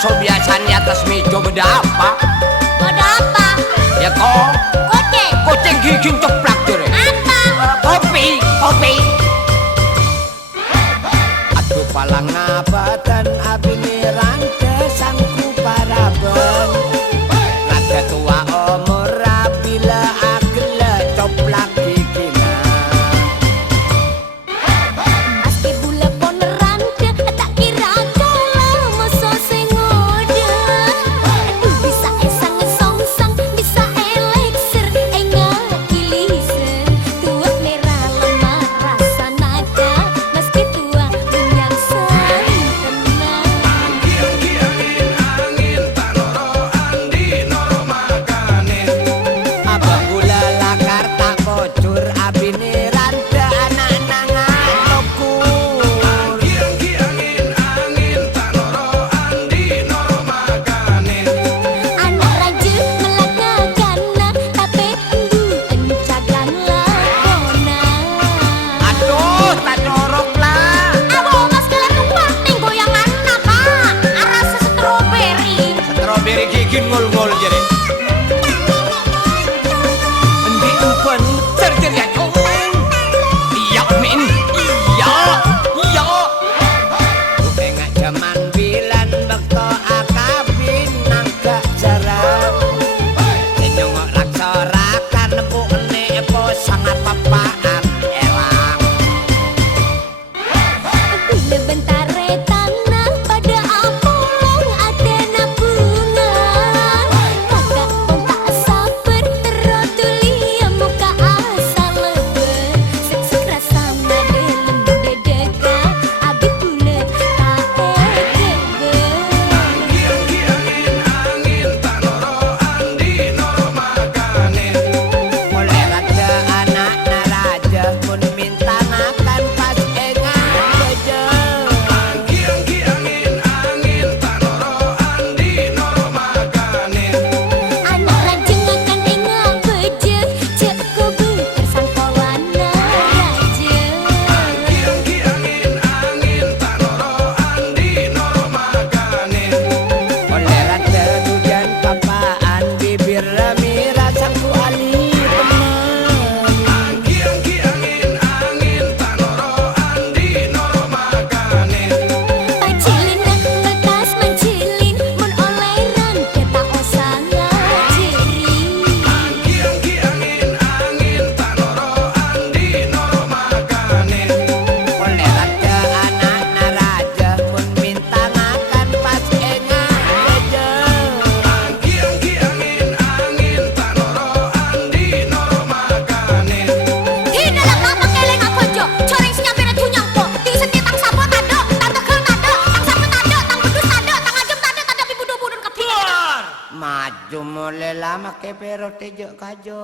bakso biasa di atas meja beda apa? Beda apa? Ya kok Kucing. kucing gigi ceplak jere. Apa? Kopi, kopi. Aduh palang nabatan abini rangke sangku paraben. Raga tua umur bila agele coplak gigina. Aske bule poneran tak kira kalau moso sing ngode. Aduh bisa esang ngesongsang, bisa elixir ngakiliser. Tua merah lemah rasa naga, meski tua menyang tenang. Abang gula lakar tak bocor abini rante anak nangan lokur. Anak raja melagakana, tapi embu encagan lakona. Aduh tak jorok lah. Abo mas kalian numpang ning goyangan apa? Rasa stroberi. Strawberry gigi ngul-ngul jadi. Endi umpen cercer ya cowong. Iya min, iya, iya. Tengah zaman bilan bekto akabin nangka jarang. Nyongok laksorakan bu nepo sangat papaan elang. Bila bentare tanah pada apolong ada nabungan. Kakak pun tak sabar terotuli muka asal leber. Seksek rasa dalam dedekan abi bulet tak egeber. Oleh raja anak naraja pun minta makan pas engan beje. Anak raja akan ingat beje, cek kobe tersangkawan raja. Oleh raja hujan kapaan bibir mira sangku ali teman. Pacilin bekas mencilin, mun oleran kita osah ngajirin. Oleh raja anak naraja pun minta makan pas engan beje. Hinalang mama keleng aku jo, coreng senyampiran tunyang po. Ting seti tang sapo tado, tang tegel tado, tang sapo tado, tang bedus tado, tang ajem tado, tang dapi budu-budun kepingan. Maju mulai lama ke pero tejo kajo.